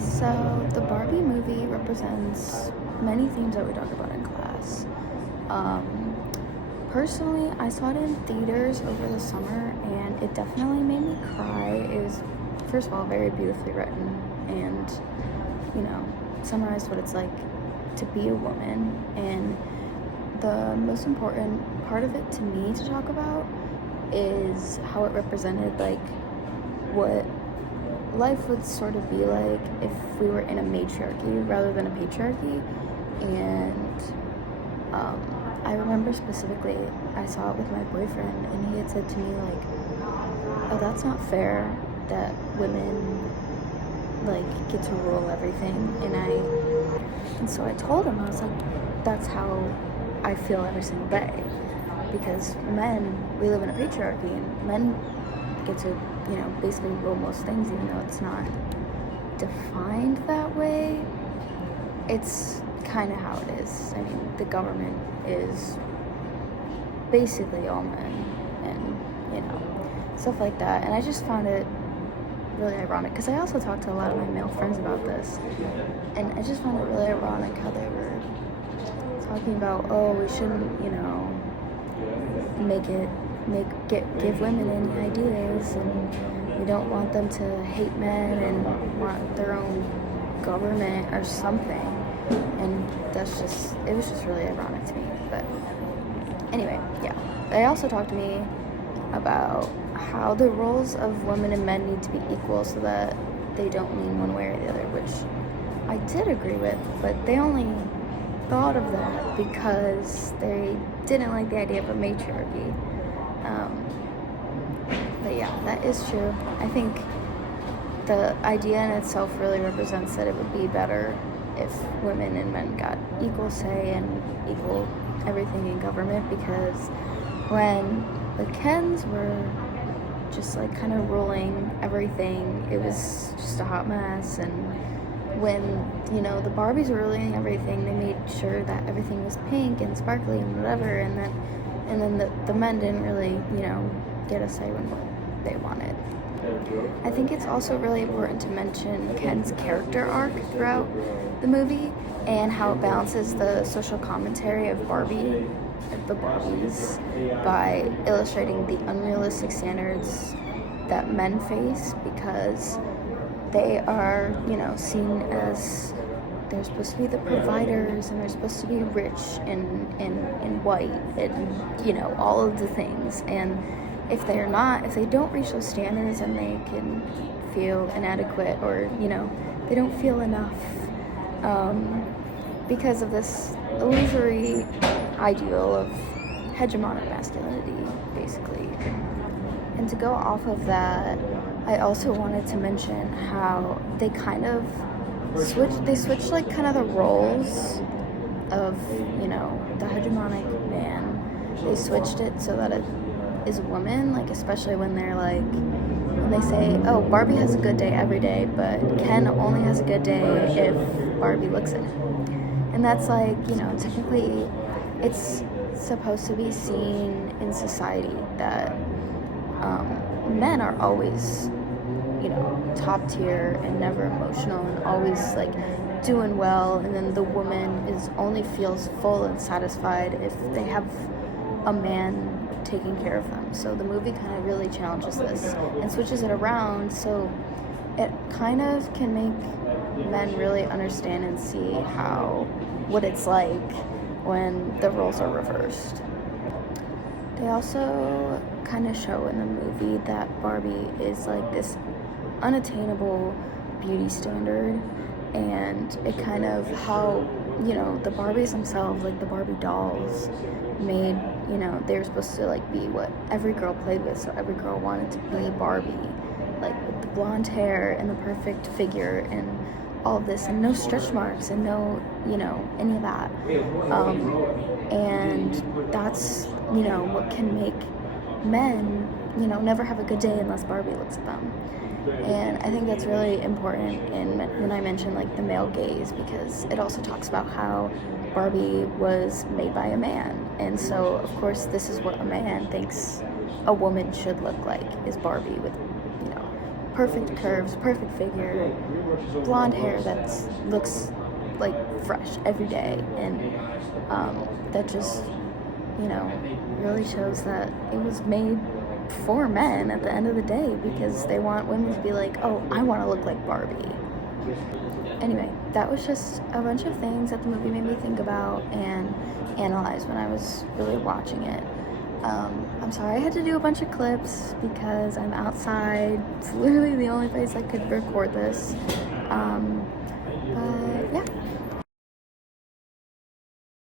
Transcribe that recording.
So, the Barbie movie represents many themes that we talk about in class. Um, Personally, I saw it in theaters over the summer and it definitely made me cry. It was, first of all, very beautifully written and, summarized what it's like to be a woman. And the most important part of it to me to talk about is how it represented, what life would sort of be like if we were in a matriarchy rather than a patriarchy. And I remember specifically I saw it with my boyfriend and he had said to me oh, that's not fair that women get to rule everything. And so I told him, I was like, that's how I feel every single day, because we live in a patriarchy and men get to basically rule most things, even though it's not defined that way. It's kind of how it is. I mean, the government is basically all men and stuff like that. And I just found it really ironic because I also talked to a lot of my male friends about this, and I just found it really ironic how they were talking about, oh, we shouldn't give women any ideas, and we don't want them to hate men and want their own government or something. And it was just really ironic to me. But anyway, yeah. They also talked to me about how the roles of women and men need to be equal so that they don't lean one way or the other, which I did agree with, but they only thought of that because they didn't like the idea of a matriarchy. But yeah, that is true. I think the idea in itself really represents that it would be better if women and men got equal say and equal everything in government, because when the Kens were just kind of ruling everything, it was just a hot mess. And when the Barbies were ruling everything, they made sure that everything was pink and sparkly and whatever, and then the men didn't really get a say when what they wanted. I think it's also really important to mention Ken's character arc throughout the movie and how it balances the social commentary of Barbie, the Barbies, by illustrating the unrealistic standards that men face, because they are, seen as they're supposed to be the providers and they're supposed to be rich and white and, all of the things. And if they don't reach those standards, and they can feel inadequate or, they don't feel enough because of this illusory ideal of hegemonic masculinity, basically. And to go off of that, I also wanted to mention how they kind of switched the roles of, the hegemonic man. They switched it so that it is a woman, especially when they're when they say, oh, Barbie has a good day every day, but Ken only has a good day if Barbie looks at him. And that's technically it's supposed to be seen in society that men are always top tier and never emotional and always doing well, and then the woman only feels full and satisfied if they have a man taking care of them. So the movie kind of really challenges this and switches it around, so it kind of can make men really understand and see what it's like when the roles are reversed. They also kind of show in the movie that Barbie is this unattainable beauty standard, and it kind of how the Barbies themselves, the Barbie dolls, made they were supposed to be what every girl played with, so every girl wanted to be Barbie, with the blonde hair and the perfect figure and all of this, and no stretch marks and no any of that, and that's what can make men never have a good day unless Barbie looks at them. And I think that's really important when I mention the male gaze, because it also talks about how Barbie was made by a man, and so of course this is what a man thinks a woman should look like, is Barbie with perfect curves, perfect figure, blonde hair that looks like fresh every day, and that just, you know, really shows that it was made for men at the end of the day, because they want women to be like, oh, I want to look like Barbie. Anyway, that was just a bunch of things that the movie made me think about and analyze when I was really watching it. I'm sorry I had to do a bunch of clips because I'm outside. It's literally the only place I could record this.